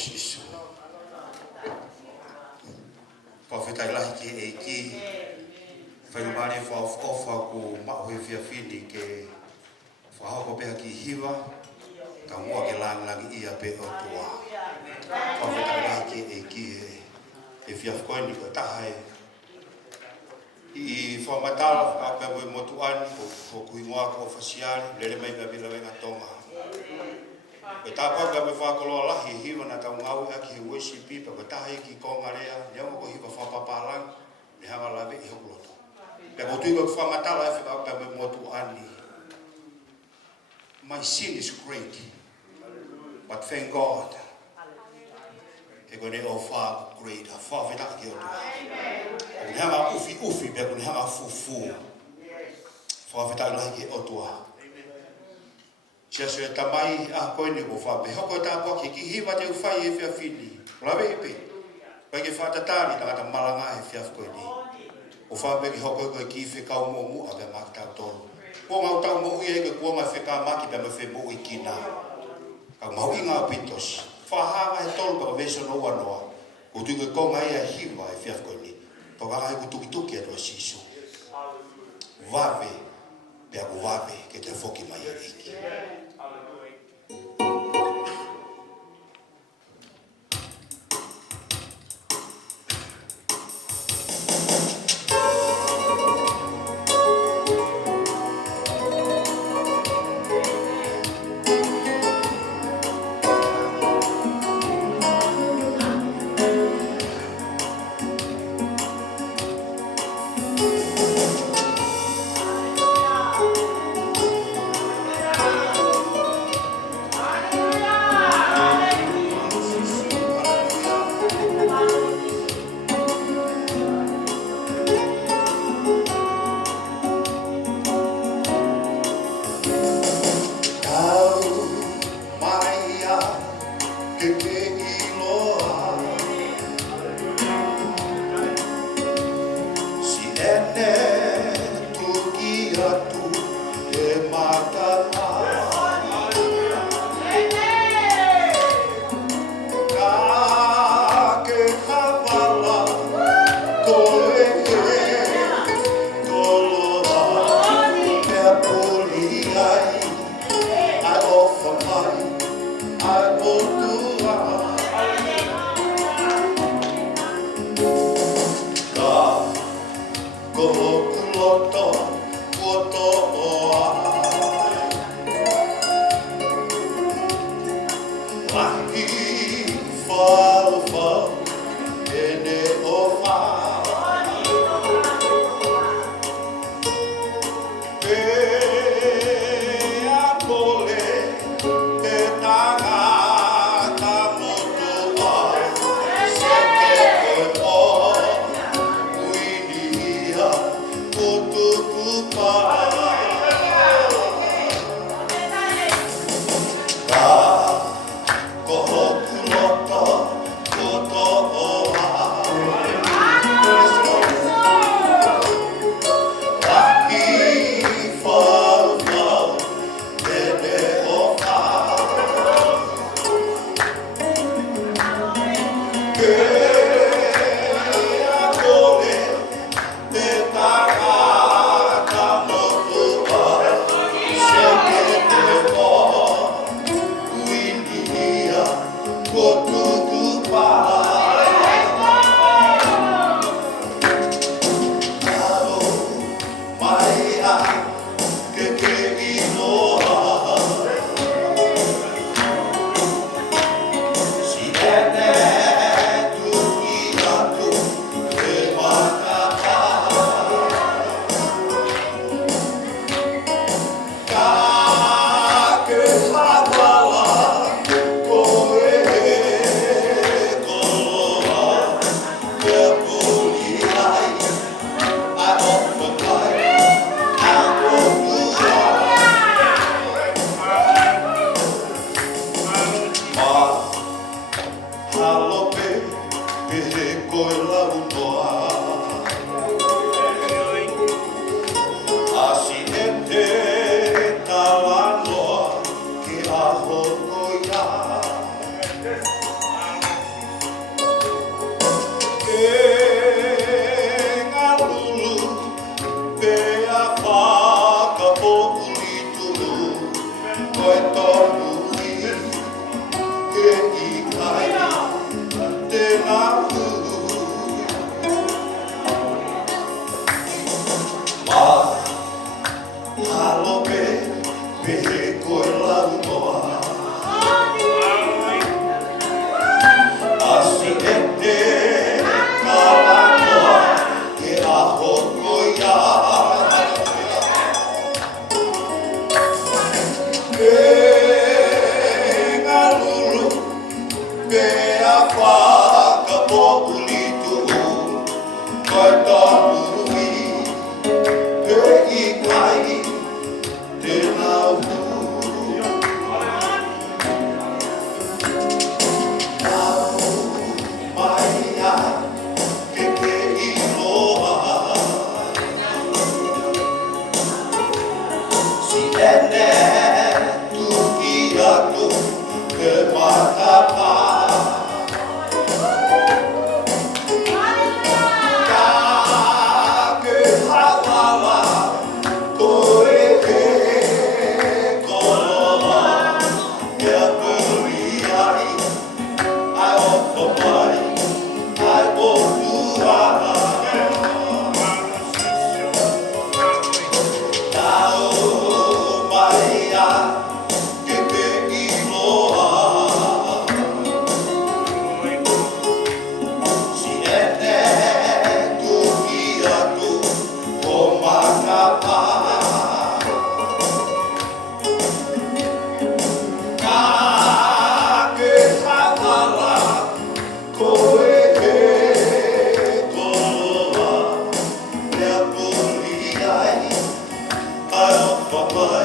Isu. Profeta ilahi ki e ki whainumare whaofa ku maohe whiawhini ke whahoko peha ki hiwa ka mua ke langi ia pe o tua. Profeta ilahi ki e ki e whiawhkoini ko tahai i whamatala a pia moe motuani ko kuingoa ko whasiari lere mai pia bila wenga tonga. E tāpau pia me whakoloa lahi hiwa na tau ngau ea ki he worship pipa ko tahai ki konga rea neonga ko hiwa whapapalang me hanga lawe i hokuloto. Pia ko tui ko whamatala e whikau pia moe motuani. My sin is great, but thank God e ko ne o wha great, wha whetaka ki o tua. Kung hanga ufi pia kung hanga fufu. Wha whetaka lahi ki o tua. Sia se tamai a koe ni ko wha me hoko tāpua ki hiwa te uwhai e whiawhini. Lawe i pe. Pai ke whatatari tangata malanga e whiaf koe ni. O wha me ki hoko koe ki whekau mo mu a pia maki tau tolu. Ko ngau tau mo ui e ke kuonga wheka maki pia me whe mo ui kina. Ka mau inga pitos. Whahanga he tolu pa veso no wanoa. Ko tui koe konga ia hiwa e whiaf koe ni. Toka ngai ku tuki atua sisu. Wave. Pia ku wave ke te whoki mai e iki. Papa.